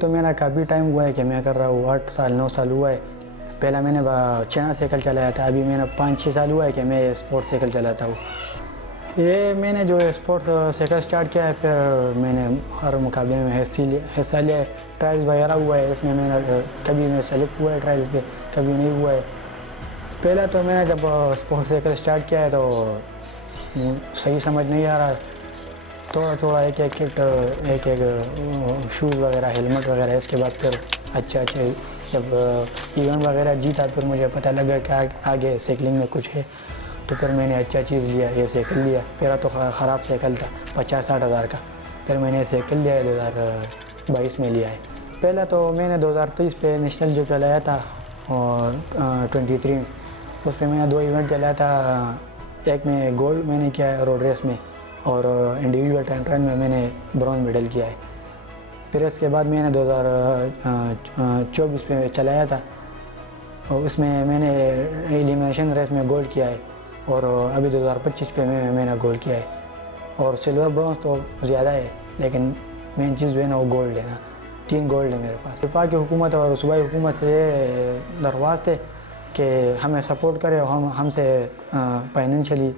تو میرا کافی ٹائم ہوا ہے کہ میں کر رہا ہوں، 8 سال 9 سال ہوا ہے. پہلا میں نے چینا سائیکل چلایا تھا، ابھی میں نے 5-6 سال ہوا ہے کہ میں اسپورٹ سائیکل چلاتا ہوں. یہ میں نے جو اسپورٹس سائیکل اسٹارٹ کیا ہے، پھر میں نے ہر مقابلے میں حصہ لیا ہے، ٹرائلز وغیرہ ہوا ہے. اس میں میں نے کبھی میں سلیکٹ ہوا ہے ٹرائلز پہ، کبھی نہیں ہوا ہے. پہلا تو میں نے جب اسپورٹ سائیکل اسٹارٹ کیا ہے تو صحیح سمجھ نہیں آ رہا، تھوڑا تھوڑا ایک ایک کٹ، ایک ایک شوز وغیرہ، ہیلمٹ وغیرہ. اس کے بعد پھر اچھا جب ایونٹ وغیرہ جیتا، پھر مجھے پتہ لگا کہ آگے سائیکلنگ میں کچھ ہے، تو پھر میں نے اچھا چیز لیا، یہ سائیکل لیا. پہلا تو خراب سائیکل تھا 50-60 ہزار کا، پھر میں نے سائیکل لیا ہے 2022 میں لیا ہے. پہلا تو میں نے 2023 پہ نیشنل جو چلایا تھا اور 23 اس پہ میں نے 2 ایونٹ چلایا تھا. ایک میں گولڈ میں نے کیا ہے روڈ ریس میں، اور انڈیویجول ٹائم ٹرائل میں نے برونز میڈل کیا ہے. پھر اس کے بعد میں نے 2024 پہ چلایا تھا، اور اس میں نے ایلیمینیشن ریس میں گولڈ کیا ہے، اور ابھی 2025 پہ میں نے گولڈ کیا ہے. اور سلور برونز تو زیادہ ہے، لیکن مین چیز جو ہے نا وہ گولڈ ہے نا. 3 گولڈ ہے میرے پاس. وفاقی حکومت اور صوبائی حکومت سے یہ درخواست ہے کہ ہمیں سپورٹ کرے اور ہم سے فائنینشلی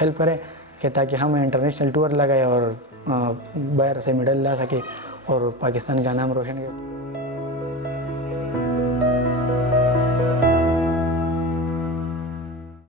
ہیلپ کرے، کہ تاکہ ہم انٹرنیشنل ٹور لگائے اور باہر سے میڈل لا سکے اور پاکستان کا نام روشن کرے.